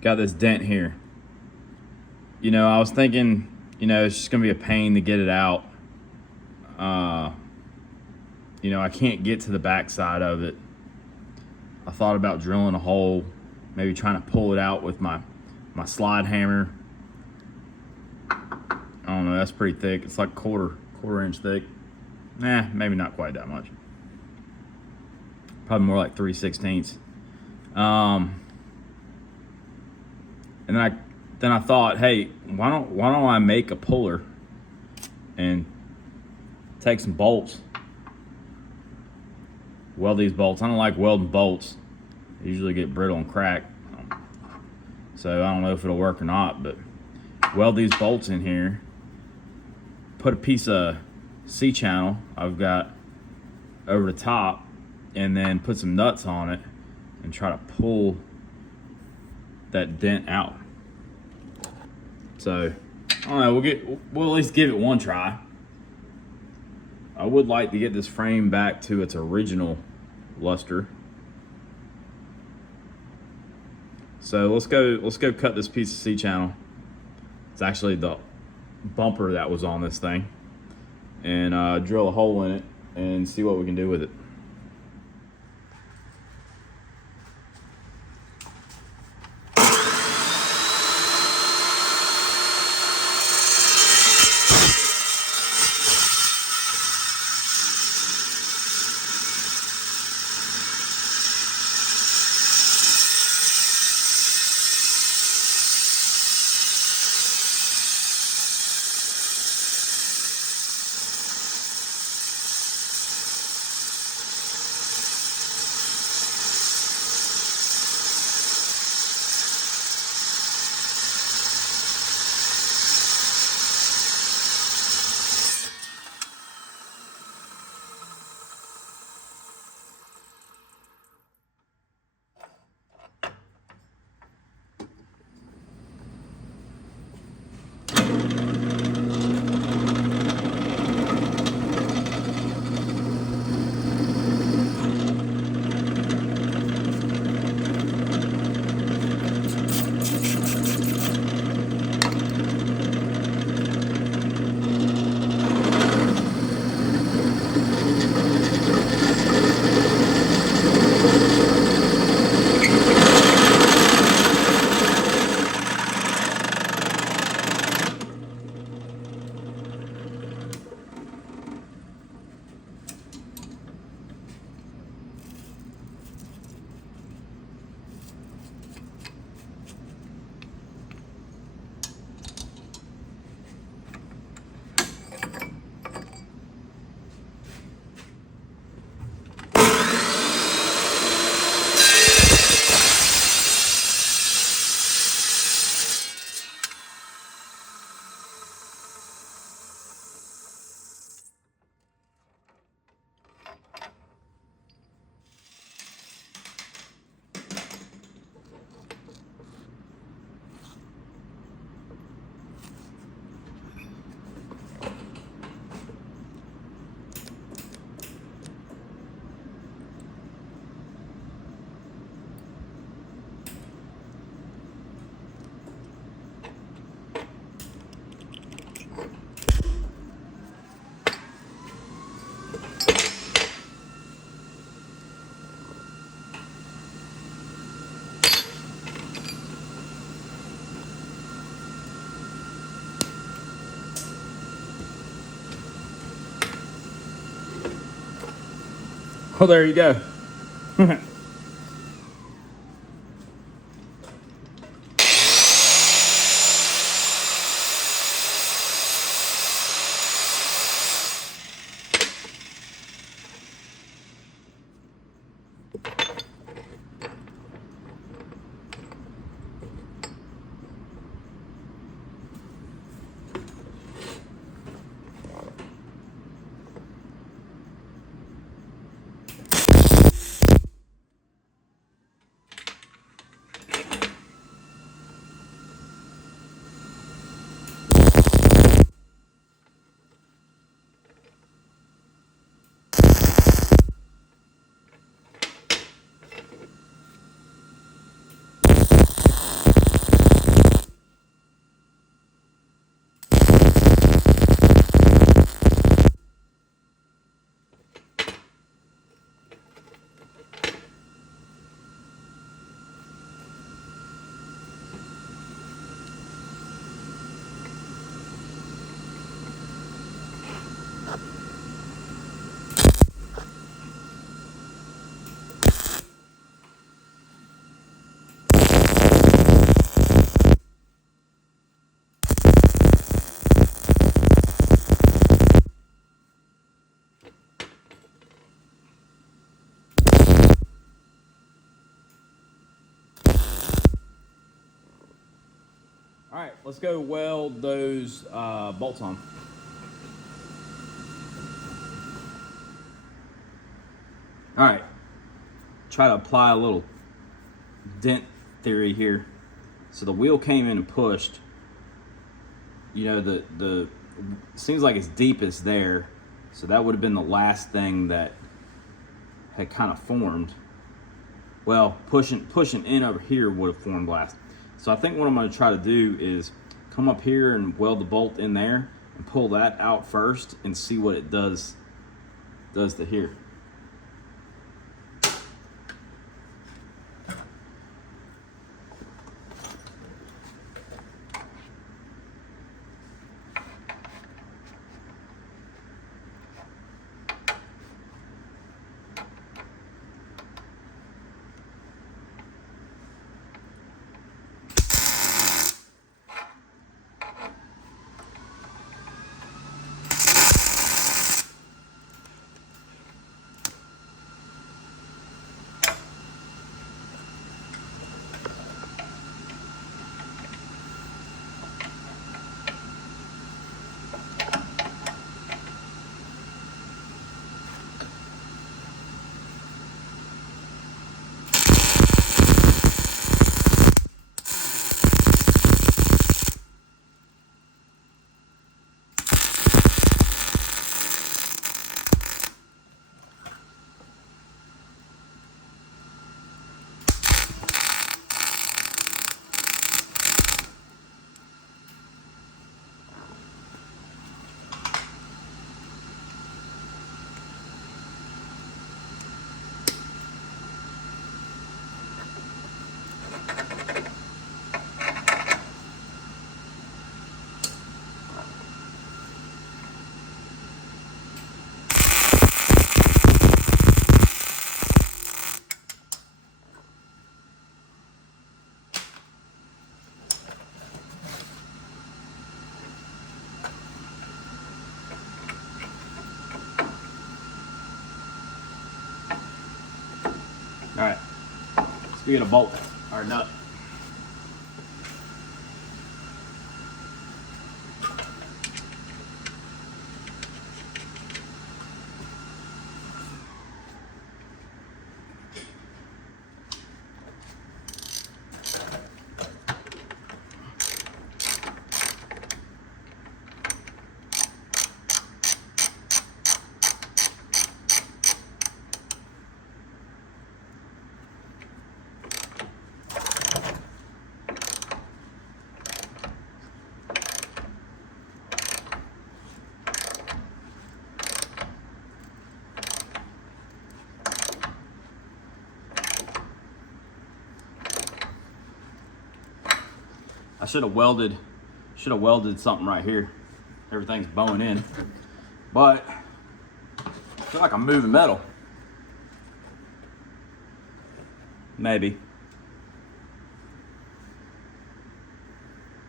got this dent here. You know, I was thinking, you know, it's just gonna be a pain to get it out. You know, I can't get to the back side of it. I thought about drilling a hole, maybe trying to pull it out with my slide hammer. I don't know, that's pretty thick. It's like quarter inch thick. Nah, maybe not quite that much. Probably more like 3/16. And then I thought, hey, why don't I make a puller and take some bolts, weld these bolts. I don't like welding bolts. They usually get brittle and crack. So I don't know if it'll work or not, but weld these bolts in here, put a piece of C-channel I've got over the top, and then put some nuts on it and try to pull that dent out. So I don't know, we'll at least give it one try. I would like to get this frame back to its original luster. So let's go cut this piece of C-channel. It's actually the bumper that was on this thing, and drill a hole in it and see what we can do with it. Well, there you go. All right, let's go weld those bolts on. All right, try to apply a little dent theory here. So the wheel came in and pushed. You know, the seems like it's deepest there, so that would have been the last thing that had kind of formed. Well, pushing in over here would have formed last. So I think what I'm going to try to do is come up here and weld the bolt in there and pull that out first and see what it does to here. All right, let's get a bolt or nut. I should have welded something right here. Everything's bowing in, but I feel like I'm moving metal. Maybe. I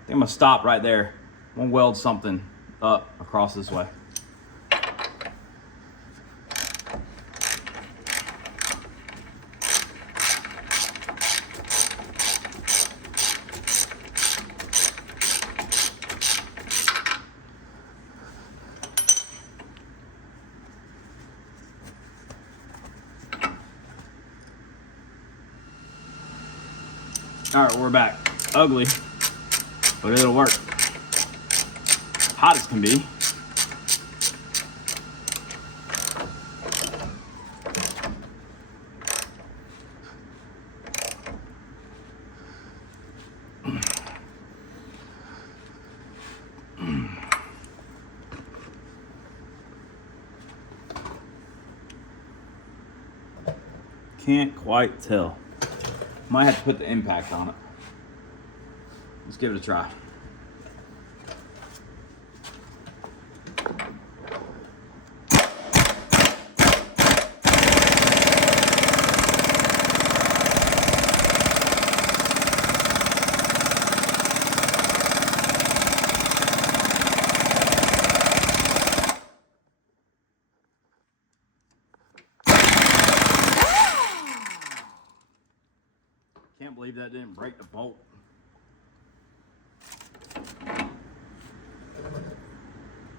think I'm gonna stop right there. I'm gonna weld something up across this way. All right, we're back. Ugly, but it'll work. Hot as can be. Can't quite tell. Might have to put the impact on it. Let's give it a try. Can't believe that didn't break the bolt.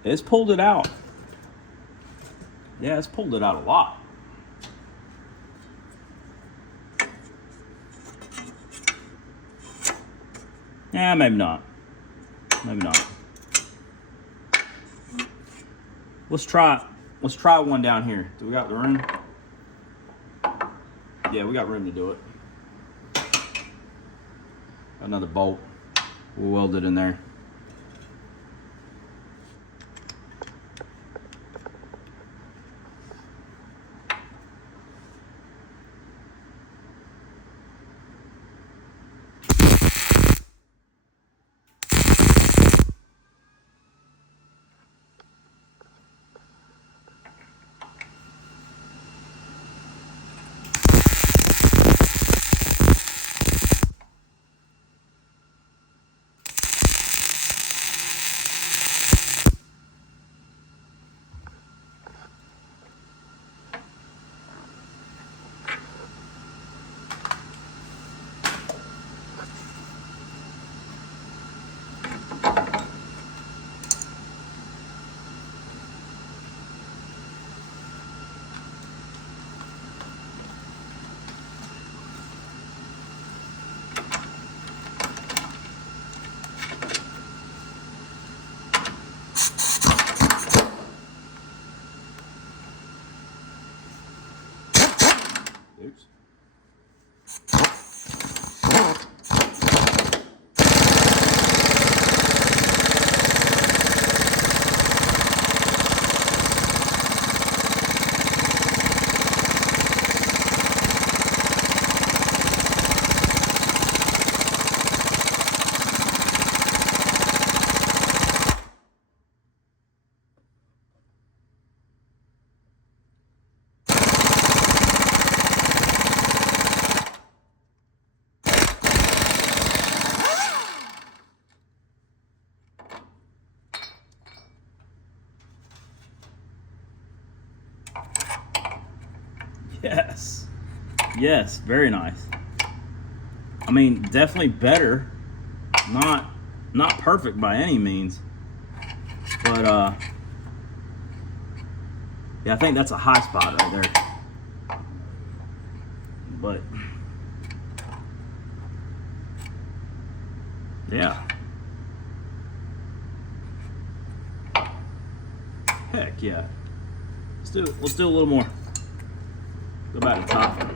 It's pulled it out. Yeah, it's pulled it out a lot. Yeah, maybe not. Maybe not. Let's try one down here. Do we got the room? Yeah, we got room to do it. Another bolt. We'll weld it in there. Oops. Yes. Yes, very nice. I mean, definitely better. Not perfect by any means. But yeah, I think that's a high spot right there. But yeah. Heck yeah. Let's do a little more. Go back to top.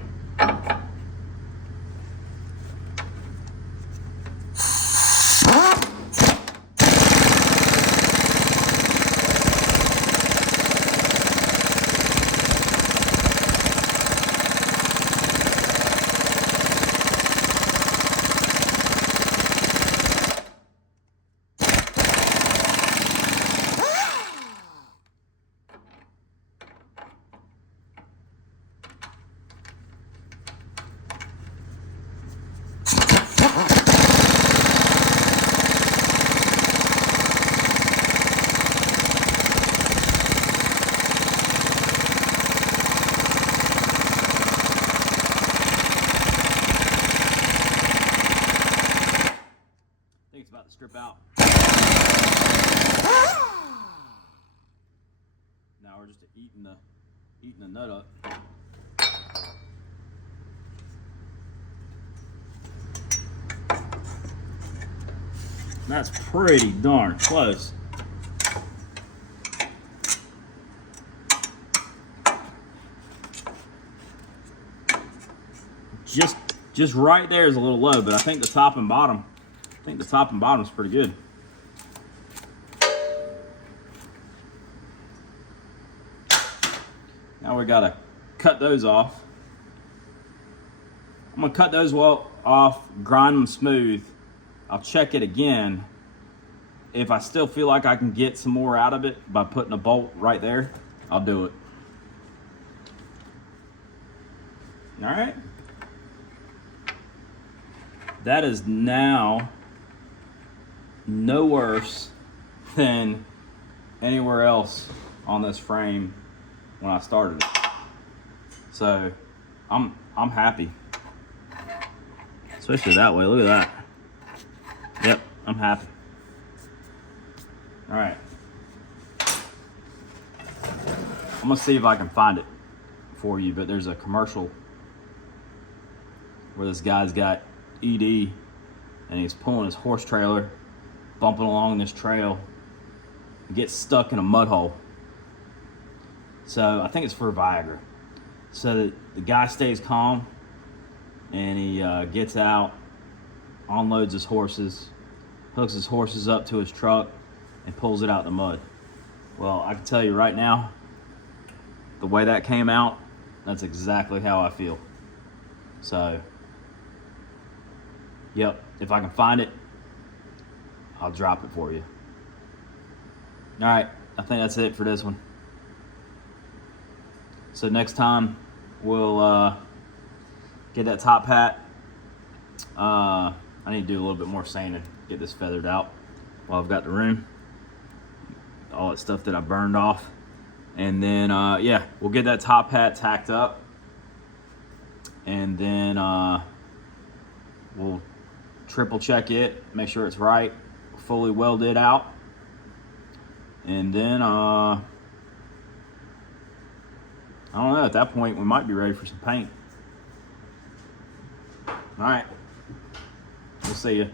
It's about to strip out. Now we're just eating the nut up. That's pretty darn close. Just right there is a little low, but I think the top and bottom is pretty good. Now we gotta cut those off. I'm gonna cut those off, grind them smooth. I'll check it again. If I still feel like I can get some more out of it by putting a bolt right there, I'll do it. All right. That is now no worse than anywhere else on this frame when I started it. So I'm happy. Especially that way. Look at that. Yep, I'm happy. All right. I'm gonna see if I can find it for you, but there's a commercial where this guy's got ED and he's pulling his horse trailer, bumping along this trail, and gets stuck in a mud hole. So I think it's for Viagra. So the guy stays calm and he gets out, unloads his horses, hooks his horses up to his truck, and pulls it out in the mud. Well, I can tell you right now, the way that came out, that's exactly how I feel. So, yep, if I can find it, I'll drop it for you. All right, I think that's it for this one. So next time, we'll get that top hat. I need to do a little bit more sanding, get this feathered out while I've got the room. All that stuff that I burned off. And then, yeah, we'll get that top hat tacked up. And then we'll triple check it, make sure it's right, fully weld it out. And then, I don't know, at that point, we might be ready for some paint. All right, we'll see you.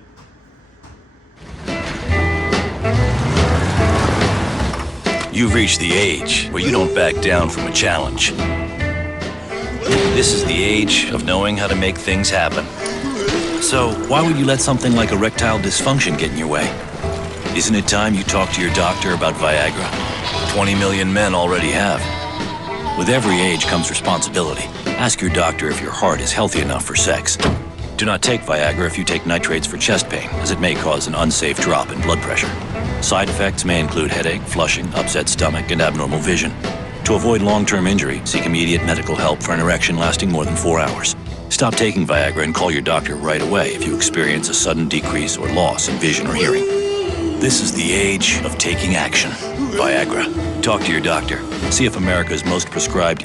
You've reached the age where you don't back down from a challenge. This is the age of knowing how to make things happen. So why would you let something like erectile dysfunction get in your way? Isn't it time you talk to your doctor about Viagra? 20 million men already have. With every age comes responsibility. Ask your doctor if your heart is healthy enough for sex. Do not take Viagra if you take nitrates for chest pain, as it may cause an unsafe drop in blood pressure. Side effects may include headache, flushing, upset stomach, and abnormal vision. To avoid long-term injury, seek immediate medical help for an erection lasting more than 4 hours. Stop taking Viagra and call your doctor right away if you experience a sudden decrease or loss in vision or hearing. This is the age of taking action. Viagra. Talk to your doctor. See if America's most prescribed